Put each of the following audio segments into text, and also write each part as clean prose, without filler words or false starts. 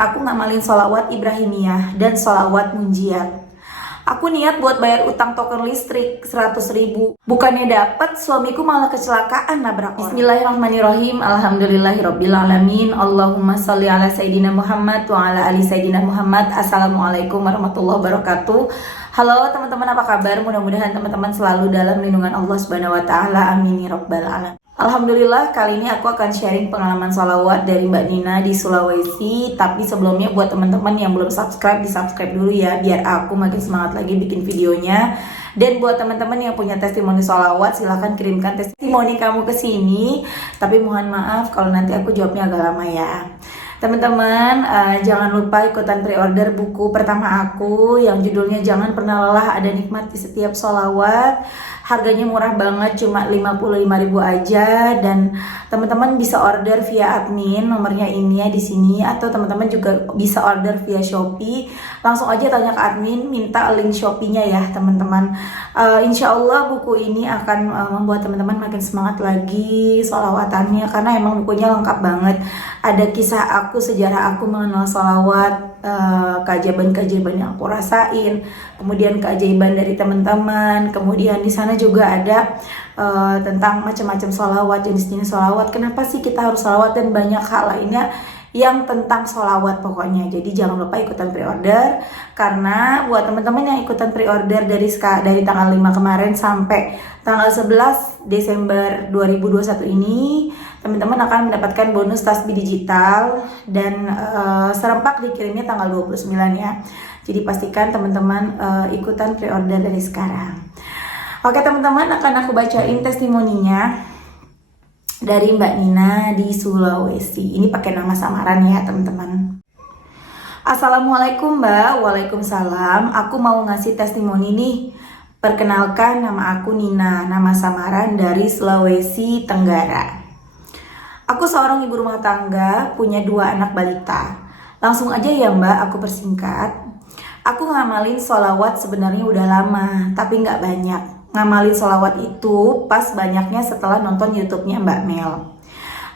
aku ngamalin sholawat Ibrahimiyah dan sholawat munjiat. Aku niat buat bayar utang token listrik 100.000. Bukannya dapet, suamiku malah kecelakaan nabrak orang. Bismillahirrahmanirrahim. Alhamdulillahirrabbilalamin. Allahumma sholli ala Sayyidina Muhammad wa ala ali Sayyidina Muhammad. Assalamualaikum warahmatullahi wabarakatuh. Halo teman-teman, apa kabar? Mudah-mudahan teman-teman selalu dalam lindungan Allah Subhanahu wa taala. Amin ya rabbal alamin. Alhamdulillah, kali ini aku akan sharing pengalaman sholawat dari Mbak Nina di Sulawesi. Tapi sebelumnya buat teman-teman yang belum subscribe, di-subscribe dulu ya, biar aku makin semangat lagi bikin videonya. Dan buat teman-teman yang punya testimoni sholawat, silahkan kirimkan testimoni kamu ke sini. Tapi mohon maaf kalau nanti aku jawabnya agak lama ya. Teman-teman, jangan lupa ikutan pre-order buku pertama aku yang judulnya Jangan Pernah Lelah Ada Nikmat di Setiap Sholawat. Harganya murah banget, cuma 55.000 aja, dan teman-teman bisa order via admin, nomornya ini ya di sini, atau teman-teman juga bisa order via Shopee. Langsung aja tanya ke admin, minta link Shopee-nya ya teman-teman. Insya Allah buku ini akan membuat teman-teman makin semangat lagi sholawatannya, karena emang bukunya lengkap banget. Ada kisah aku, sejarah aku mengenal sholawat, keajaiban-keajaiban yang aku rasain, kemudian keajaiban dari teman-teman, kemudian di sana juga ada tentang macam-macam sholawat, jenis-jenis sholawat, kenapa sih kita harus sholawat, dan banyak hal lainnya yang tentang sholawat pokoknya. Jadi jangan lupa ikutan pre-order, karena buat teman-teman yang ikutan pre-order dari tanggal 5 kemarin sampai tanggal 11 Desember 2021 ini, teman-teman akan mendapatkan bonus tasbih digital, dan serempak dikirimnya tanggal 29 ya. Jadi pastikan teman-teman ikutan pre-order dari sekarang. Oke teman-teman, akan aku bacain testimoninya dari Mbak Nina di Sulawesi. Ini pakai nama samaran ya teman-teman. Assalamualaikum Mbak. Waalaikumsalam. Aku mau ngasih testimoni nih. Perkenalkan, nama aku Nina, nama samaran dari Sulawesi Tenggara. Aku seorang ibu rumah tangga, punya 2 anak balita. Langsung aja ya Mbak, aku persingkat. Aku ngamalin sholawat sebenarnya udah lama, tapi nggak banyak. Ngamalin sholawat itu pas banyaknya setelah nonton YouTube-nya Mbak Mel.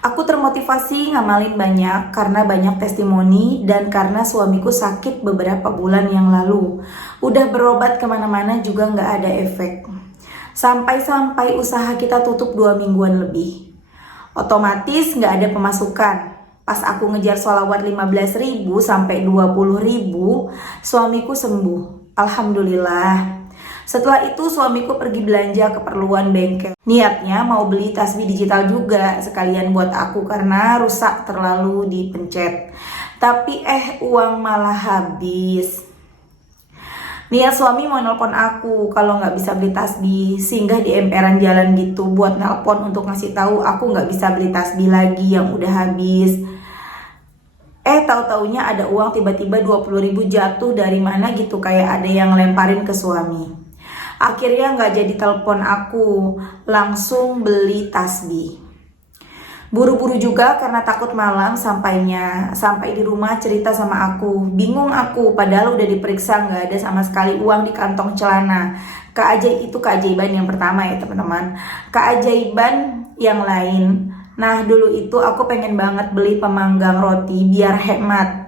Aku termotivasi ngamalin banyak karena banyak testimoni dan karena suamiku sakit beberapa bulan yang lalu. Udah berobat kemana-mana juga nggak ada efek. Sampai usaha kita tutup 2 mingguan lebih. Otomatis nggak ada pemasukan. Pas aku ngejar sholawat 15.000 sampai 20.000, suamiku sembuh. Alhamdulillah. Setelah itu suamiku pergi belanja keperluan bengkel. Niatnya mau beli tasbih digital juga sekalian buat aku karena rusak terlalu dipencet. Tapi uang malah habis. Niat suami mau nelpon aku kalau nggak bisa beli tasbih, singgah di emperan jalan gitu buat nelpon untuk ngasih tahu aku nggak bisa beli tasbih lagi yang udah habis. Tahu-taunya ada uang tiba-tiba 20.000 jatuh dari mana gitu, kayak ada yang lemparin ke suami. Akhirnya nggak jadi telepon aku, langsung beli tasbih. Buru-buru juga karena takut malam sampainya. Sampai di rumah cerita sama aku. Bingung aku, padahal udah diperiksa nggak ada sama sekali uang di kantong celana. Itu keajaiban yang pertama ya teman-teman. Keajaiban yang lain. Nah dulu itu aku pengen banget beli pemanggang roti biar hemat.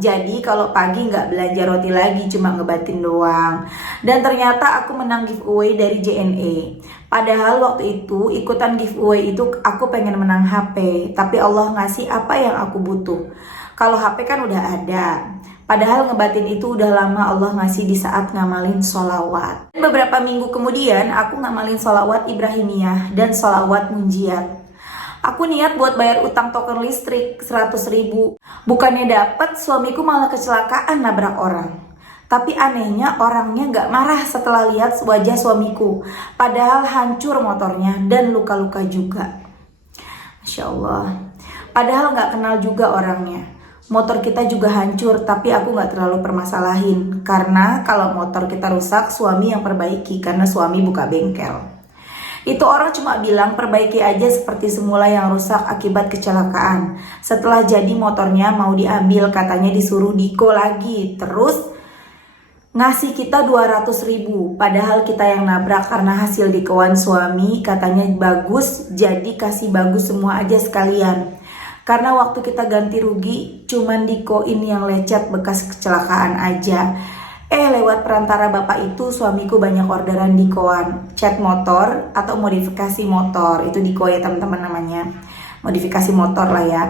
Jadi kalau pagi nggak belanja roti lagi, cuma ngebatin doang. Dan ternyata aku menang giveaway dari JNE. Padahal waktu itu ikutan giveaway itu aku pengen menang HP, tapi Allah ngasih apa yang aku butuh. Kalau HP kan udah ada. Padahal ngebatin itu udah lama Allah ngasih di saat ngamalin sholawat. Beberapa minggu kemudian aku ngamalin sholawat Ibrahimiyah dan sholawat munjiat. Aku niat buat bayar utang token listrik 100.000. Bukannya dapet, suamiku malah kecelakaan nabrak orang. Tapi anehnya orangnya gak marah setelah lihat wajah suamiku. Padahal hancur motornya dan luka-luka juga. Masya Allah. Padahal gak kenal juga orangnya. Motor kita juga hancur, tapi aku gak terlalu permasalahin. Karena kalau motor kita rusak, suami yang perbaiki karena suami buka bengkel. Itu orang cuma bilang perbaiki aja seperti semula yang rusak akibat kecelakaan. Setelah jadi motornya mau diambil, katanya disuruh diko lagi. Terus ngasih kita 200.000. Padahal kita yang nabrak karena hasil dikoan suami katanya bagus. Jadi kasih bagus semua aja sekalian. Karena waktu kita ganti rugi cuman di koin yang lecet bekas kecelakaan aja. Lewat perantara bapak itu suamiku banyak orderan dikoan, cat motor atau modifikasi motor. Itu diko ya teman-teman namanya, modifikasi motor lah ya.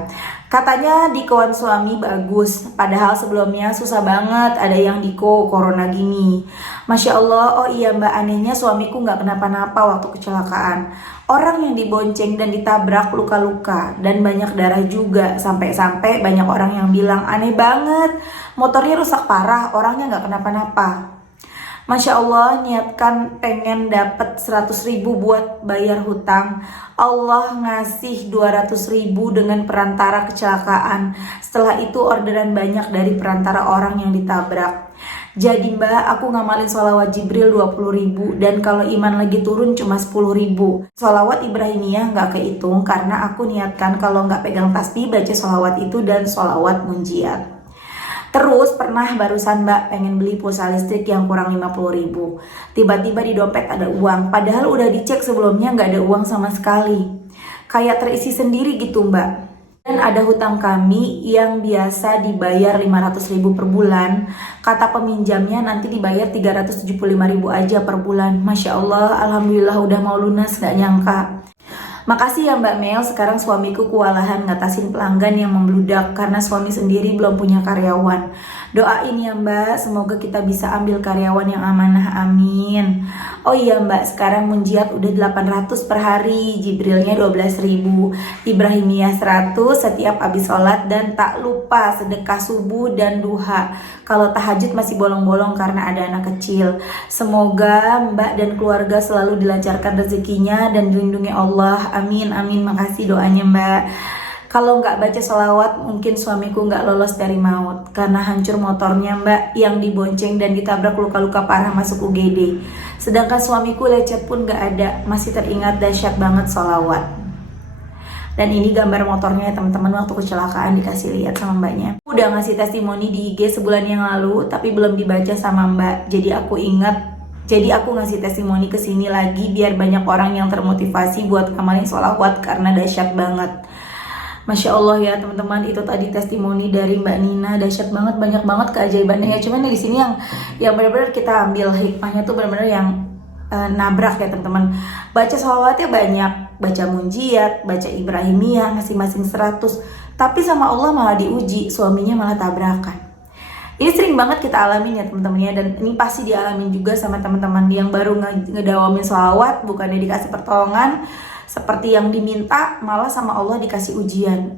Katanya dikoan suami bagus, padahal sebelumnya susah banget ada yang diko corona gini. Masya Allah, oh iya mbak, anehnya suamiku nggak kenapa-napa waktu kecelakaan. Orang yang dibonceng dan ditabrak luka-luka dan banyak darah juga. Sampai-sampai banyak orang yang bilang aneh banget, motornya rusak parah, orangnya nggak kenapa-napa. Masya Allah, niatkan pengen dapat 100.000 buat bayar hutang. Allah ngasih 200.000 dengan perantara kecelakaan. Setelah itu orderan banyak dari perantara orang yang ditabrak. Jadi mbak, aku ngamalin sholawat Jibril 20.000 dan kalau iman lagi turun cuma 10.000. Sholawat Ibrahimiyah nggak kehitung karena aku niatkan kalau nggak pegang tasbih baca sholawat itu dan sholawat munjiat. Terus pernah barusan mbak pengen beli pulsa listrik yang kurang 50.000. Tiba-tiba di dompet ada uang, padahal udah dicek sebelumnya nggak ada uang sama sekali. Kayak terisi sendiri gitu mbak. Dan ada hutang kami yang biasa dibayar 500.000 per bulan. Kata peminjamnya nanti dibayar 375.000 aja per bulan. Masya Allah, alhamdulillah udah mau lunas, gak nyangka. Makasih ya Mbak Mel, sekarang suamiku kewalahan ngatasin pelanggan yang membludak karena suami sendiri belum punya karyawan. Doain ya Mbak, semoga kita bisa ambil karyawan yang amanah, amin. Oh iya Mbak, sekarang munjiat udah 800 per hari, Jibrilnya 12.000, Ibrahimiyah 100 setiap habis sholat, dan tak lupa sedekah subuh dan duha. Kalau tahajud masih bolong-bolong karena ada anak kecil. Semoga Mbak dan keluarga selalu dilancarkan rezekinya dan dilindungi Allah, amin amin. Makasih doanya Mbak. Kalau nggak baca sholawat mungkin suamiku nggak lolos dari maut karena hancur motornya mbak yang dibonceng dan ditabrak luka-luka parah masuk UGD. Sedangkan suamiku lecet pun nggak ada, masih teringat dahsyat banget sholawat. Dan ini gambar motornya teman-teman waktu kecelakaan dikasih lihat sama mbaknya. Udah ngasih testimoni di IG sebulan yang lalu tapi belum dibaca sama mbak. Jadi aku ingat. Jadi aku ngasih testimoni ke sini lagi biar banyak orang yang termotivasi buat ngamalin sholawat karena dahsyat banget. Masya Allah ya teman-teman, itu tadi testimoni dari Mbak Nina, dahsyat banget, banyak banget keajaibannya ya. Cuman di sini yang benar-benar kita ambil hikmahnya tuh benar-benar yang nabrak ya teman-teman. Baca sholawatnya banyak, baca munjiat, baca Ibrahimiyah masing-masing 100, tapi sama Allah malah diuji, suaminya malah tabrakan. Ini sering banget kita alamin ya teman-teman ya, dan ini pasti dialamin juga sama teman-teman yang baru ngedawamin sholawat, bukannya dikasih pertolongan seperti yang diminta, malah sama Allah dikasih ujian.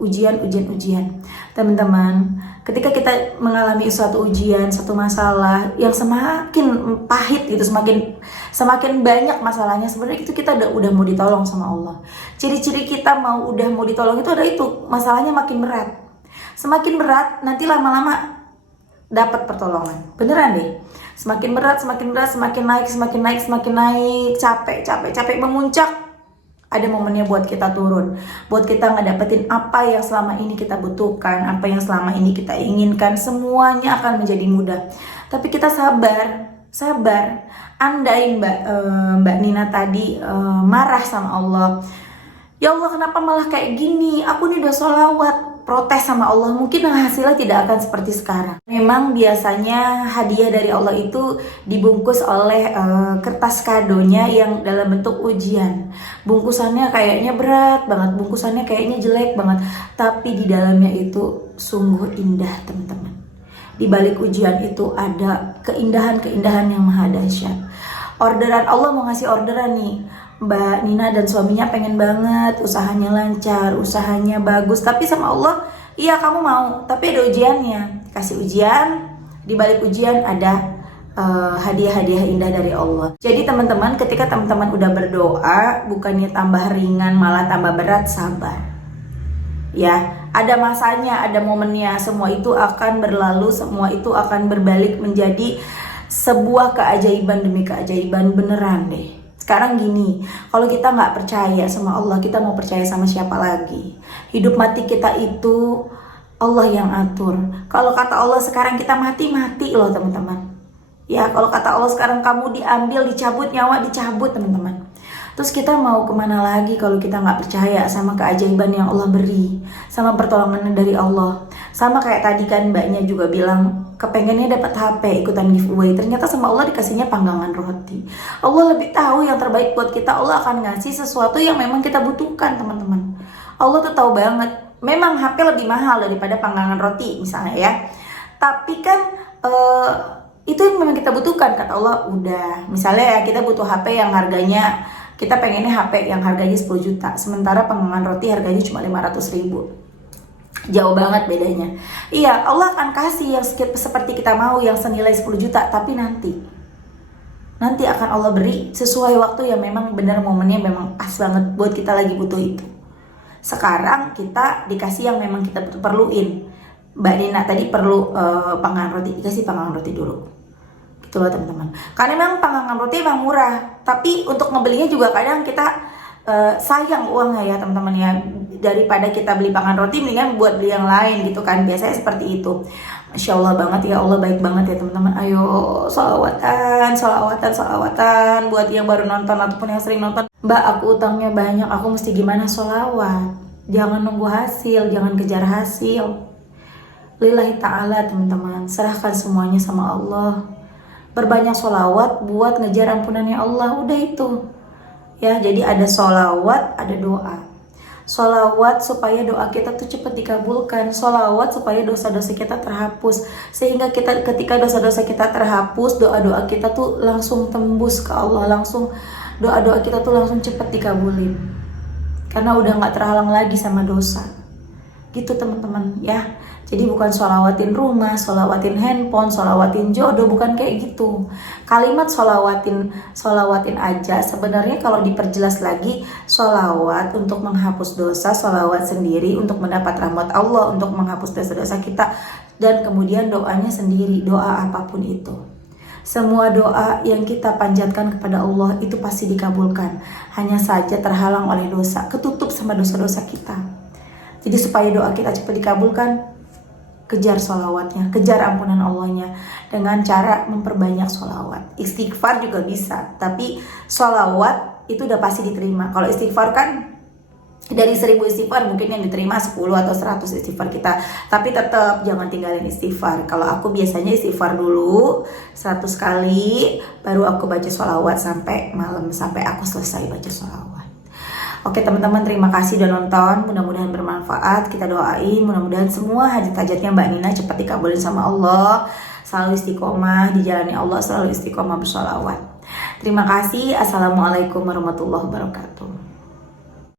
Teman-teman, ketika kita mengalami suatu ujian, satu masalah yang semakin pahit gitu, semakin banyak masalahnya, sebenarnya itu kita udah mau ditolong sama Allah. Ciri-ciri kita udah mau ditolong itu ada itu, masalahnya makin berat. Semakin berat, nanti lama-lama dapat pertolongan. Beneran deh. Semakin berat, semakin naik, capek memuncak. Ada momennya buat kita turun, buat kita ngedapetin apa yang selama ini kita butuhkan, apa yang selama ini kita inginkan, semuanya akan menjadi mudah. Tapi kita sabar. Andai Mbak Nina tadi marah sama Allah, ya Allah kenapa malah kayak gini, aku nih udah sholawat, protes sama Allah, mungkin hasilnya tidak akan seperti sekarang. Memang biasanya hadiah dari Allah itu dibungkus oleh kertas kadonya yang dalam bentuk ujian. Bungkusannya kayaknya berat banget, bungkusannya kayaknya jelek banget, tapi di dalamnya itu sungguh indah teman-teman. Di balik ujian itu ada keindahan-keindahan yang maha dahsyat. Orderan Allah mau ngasih orderan nih, Mbak Nina dan suaminya pengen banget usahanya lancar, usahanya bagus, tapi sama Allah, iya kamu mau, tapi ada ujiannya. Kasih ujian, di balik ujian ada hadiah-hadiah indah dari Allah. Jadi teman-teman, ketika teman-teman udah berdoa, bukannya tambah ringan malah tambah berat, sabar. Ya, ada masanya, ada momennya, semua itu akan berlalu, semua itu akan berbalik menjadi sebuah keajaiban demi keajaiban, beneran deh. Sekarang gini, kalau kita nggak percaya sama Allah, kita mau percaya sama siapa lagi? Hidup mati kita itu Allah yang atur. Kalau kata Allah sekarang kita mati loh teman-teman. Ya, kalau kata Allah sekarang kamu diambil, dicabut nyawa, dicabut teman-teman. Terus kita mau kemana lagi kalau kita nggak percaya sama keajaiban yang Allah beri, sama pertolongan dari Allah. Sama kayak tadi kan mbaknya juga bilang kepengennya dapat HP ikutan giveaway, ternyata sama Allah dikasihnya panggangan roti. Allah lebih tahu yang terbaik buat kita. Allah akan ngasih sesuatu yang memang kita butuhkan, teman-teman. Allah tuh tahu banget. Memang HP lebih mahal daripada panggangan roti misalnya ya, tapi kan itu yang memang kita butuhkan, kata Allah. Udah, misalnya ya kita butuh HP yang harganya, kita pengennya HP yang harganya 10 juta, sementara panggangan roti harganya cuma 500 ribu. Jauh banget bedanya. Iya, Allah akan kasih yang seperti kita mau, yang senilai 10 juta, tapi nanti akan Allah beri sesuai waktu yang memang benar, momennya memang pas banget buat kita lagi butuh itu. Sekarang kita dikasih yang memang kita perluin. Mbak Nina tadi perlu panggangan roti, dikasih panggangan roti dulu. Gitu loh teman-teman. Karena memang panggangan roti emang murah, tapi untuk ngebelinya juga kadang kita sayang uangnya ya teman-teman ya. Daripada kita beli panggangan roti, mendingan buat beli yang lain gitu kan. Biasanya seperti itu. Masya Allah banget ya, Allah baik banget ya teman-teman. Ayo sholawatan buat yang baru nonton ataupun yang sering nonton. Mbak, aku utangnya banyak, aku mesti gimana sholawat? Jangan nunggu hasil, jangan kejar hasil. Lillahi ta'ala teman-teman, serahkan semuanya sama Allah. Berbanyak sholawat buat ngejar ampunannya Allah, udah itu ya. Jadi ada sholawat, ada doa. Sholawat supaya doa kita tuh cepat dikabulkan, sholawat supaya dosa-dosa kita terhapus, sehingga kita ketika dosa-dosa kita terhapus, doa-doa kita tuh langsung tembus ke Allah, langsung doa-doa kita tuh langsung cepat dikabulin, karena udah nggak terhalang lagi sama dosa. Gitu teman-teman ya. Jadi bukan sholawatin rumah, sholawatin handphone, sholawatin jodoh, bukan kayak gitu. Kalimat sholawatin aja sebenarnya kalau diperjelas lagi, sholawat untuk menghapus dosa, sholawat sendiri untuk mendapat rahmat Allah, untuk menghapus dosa-dosa kita, dan kemudian doanya sendiri, doa apapun itu. Semua doa yang kita panjatkan kepada Allah itu pasti dikabulkan. Hanya saja terhalang oleh dosa, ketutup sama dosa-dosa kita. Jadi supaya doa kita cepat dikabulkan, kejar sholawatnya, kejar ampunan Allahnya dengan cara memperbanyak sholawat. Istighfar juga bisa, tapi sholawat itu udah pasti diterima. Kalau istighfar kan dari 1000 istighfar mungkin yang diterima 10 atau 100 istighfar kita, tapi tetap jangan tinggalin istighfar. Kalau aku biasanya istighfar dulu 100 kali, baru aku baca sholawat sampai malam, sampai aku selesai baca sholawat. Oke teman-teman, terima kasih udah nonton. Mudah-mudahan bermanfaat. Kita doain mudah-mudahan semua hajat-hajatnya Mbak Nina cepat dikabulin sama Allah. Selalu istiqomah di jalannya Allah, selalu istiqomah bersolawat. Terima kasih. Assalamualaikum warahmatullahi wabarakatuh.